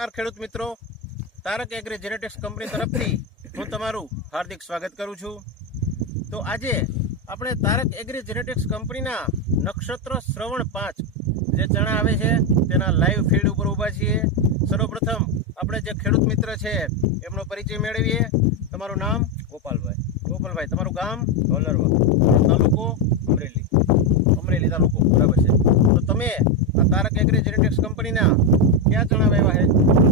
નમસ્કાર ખેડૂત મિત્રો. તારક એગ્રી જેનેટિક્સ કંપની તરફથી હું તમારું હાર્દિક સ્વાગત કરું છું. તો આજે આપણે તારક એગ્રી જેનેટિક્સ કંપનીના નક્ષત્ર શ્રવણ પાંચ જે ચણા આવે છે તેના લાઈવ ફીલ્ડ ઉપર ઊભા છીએ. સર્વપ્રથમ આપણે જે ખેડૂત મિત્ર છે એમનો પરિચય મેળવીએ. તમારું નામ? ગોપાલભાઈ. ગોપાલભાઈ તમારું ગામ? તમારો તાલુકો? અમરેલી. અમરેલી તાલુકો બરાબર છે. તો તમે તારક એગ્રી જેનેટિક્સ કંપનીના ક્યાં ચણા વાવ્યા છે?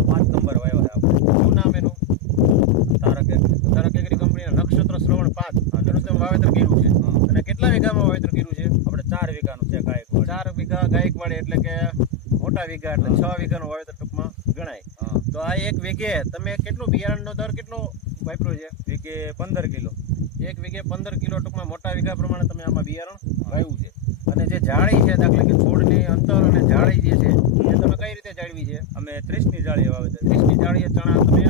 પાંચ નંબર વાવ્યા છે આપણે. શું નામ એનું? તારક એગ્રી. તારક એગ્રી કંપનીના નક્ષત્ર શ્રવણ પાંચ. જેનું તમે વાવેતર કર્યું છે? અને કેટલા વીઘામાં વાવેતર કર્યું છે? આપણે ચાર વીઘાનું છે ગાયક ચાર વીઘા ગાયકવાડ એટલે કે મોટા વીઘા એટલે છ વીઘાનું વાવેતર ટૂંકમાં ગણાય. તો આ એક વીઘે તમે કેટલું બિયારણનો દર કેટલો વાપર્યો છે? વીઘે પંદર કિલો. એક વીઘે પંદર કિલો ટૂંકમાં મોટા વીઘા પ્રમાણે તમે આમાં બિયારણ વાવ્યું છે. અને જે જાળી છે દાખલા કે છોડની અંતર અને જાળી જે છે એ તમે કઈ રીતે જાળવી છે? અમે ત્રીસની જાળી વાવેતર. ત્રીસની જાળીએ ચણા તમે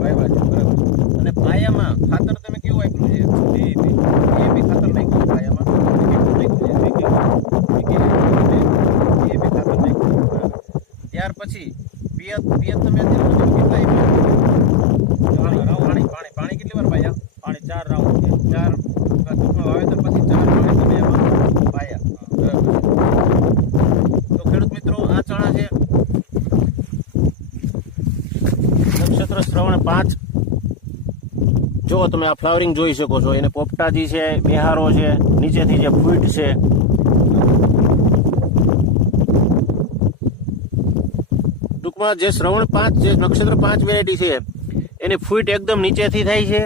વાવ્યા છે બરાબર. અને પાયામાં ખાતર તમે કેવું આપ્યું છે? ડીએપી ખાતર નાખ્યું પાયામાં. ખાતર નાખ્યું બરાબર. ત્યાર પછી પિયત પિયત તમે કેટલા પાણી? પાણી પાણી કેટલી વાર પાયા? પાણી ચાર રાઉન્ડ. ચાર ટૂંકમાં વાવેતર પછી ચાર પાણી તમે એમાં પાયા બરાબર તો ખેડૂત મિત્રો આ ચણા છે નક્ષત્ર શ્રવણ પાંચ. જો તમે આ ફ્લાવરિંગ જોઈ શકો છો, એને પોપટાજી છે, બિહારો છે, નીચેથી જે ફૂટ છે. ટૂંકમાં જે શ્રવણ પાંચ, જે નક્ષત્ર પાંચ વેરાયટી છે, એની ફૂટ એકદમ નીચેથી થાય છે.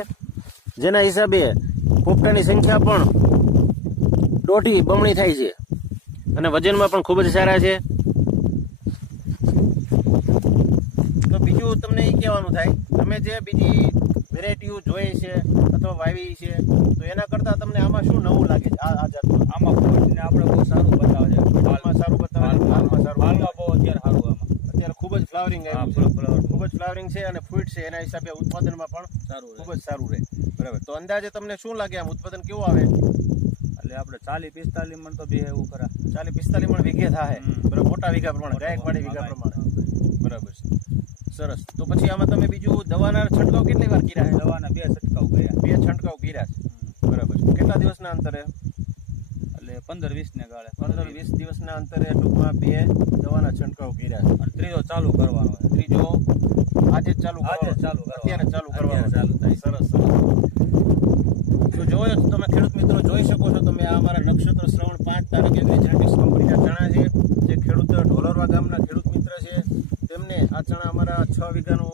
જેના હિસાબે પોપટાની સંખ્યા પણ દોઢી બમણી થાય છે. અને વજનમાં પણ ખૂબ જ સારા છે. તો બીજું તમને એ કહેવાનું થાય તમે જે બીજી વેરાયટીઓ જોઈ છે અથવા વાવી છે તો એના કરતાં તમને આમાં શું નવું લાગે છે આ જાતમાં આમાં ફૂટને આપણે બહુ સારું બતાવે છે. હાલમાં સારું બતાવે છે? હાલમાં સારું હાલમાં બહુ અત્યારે સારું આમાં. અત્યારે ખૂબ જ ફ્લાવરિંગ ખૂબ જ ફ્લાવરિંગ છે અને ફ્રૂટ છે એના હિસાબે ઉત્પાદનમાં પણ સારું ખૂબ જ સારું રહે. બરાબર. તો અંદાજે તમને શું લાગે આમ? ઉત્પાદન કેવું આવે? એટલે આપણે ચાલી પિસ્તાલીસ મણ તો બે એવું કરા ચાલીસ પિસ્તાલીસ મણ વીઘે થાય. બરાબર. મોટા વીઘા પ્રમાણે ગાયકવાડી વીઘા પ્રમાણે. બરાબર છે. સરસ. તો પછી આમાં તમે બીજું દવાના છંટકાવ કેટલી વાર કર્યા છે? દવાના બે છંટકાવ કર્યા. બે છંટકાવ કર્યા છે. બરાબર છે. કેટલા દિવસના અંતરે? એટલે પંદર વીસ ને ગાળે. પંદર વીસ દિવસના અંતરે ટૂંકમાં બે દવાના છંટકાવ કર્યા છે. અને ત્રીજો ચાલુ કરવાનો ત્રીજો આજે જ ચાલુ આજે ચાલુ અત્યારે ચાલુ કરવાનો ચાલુ થાય. સરસ સરસ. તો જોયો તમે ખેડૂત મિત્રો જોઈ શકો છો તમે આ અમારા નક્ષત્ર શ્રવણ પાંચ તારીખે જેનેટિક્સ કંપનીના ચણા છે. જે ખેડૂત ઢોલરવા ગામના ખેડૂત મિત્ર છે તેમને આ ચણા અમારા છ વીઘાનું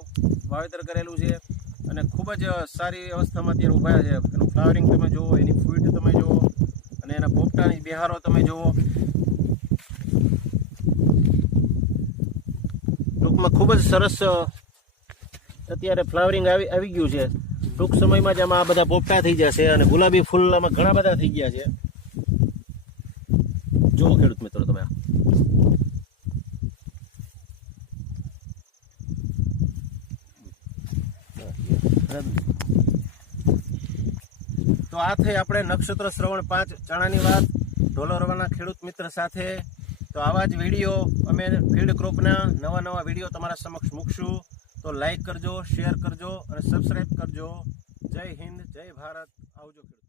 વાવેતર કરેલું છે અને ખૂબ જ સારી અવસ્થામાં અત્યારે ઊભા છે. એનું ફ્લાવરિંગ તમે જુઓ, એની ફૂટ તમે જુઓ અને એના પોપટાની બિહારો તમે જુઓ. ટૂંકમાં ખૂબ જ સરસ અત્યારે ફ્લાવરિંગ આવી ગયું છે. ટૂંક સમયમાં જ આમાં આ બધા પોપટા થઈ જશે અને ગુલાબી ફૂલ આમાં ઘણા બધા થઈ ગયા છે. જુઓ ખેડૂત મિત્રો તમે તો આ થઈ આપણે નક્ષત્ર શ્રવણ પાંચ ચણાની વાત. ઢોલરવાના ખેડૂત મિત્ર સાથે. તો આવા જ વીડિયો અમે ફિલ્ડ ક્રોપના નવા નવા વીડિયો તમારા સમક્ષ મૂકશું. તો લાઈક કરજો, શેર કરજો અને સબસ્ક્રાઈબ કરજો. જય હિન્દ, જય ભારત. આવજો ખેડૂત.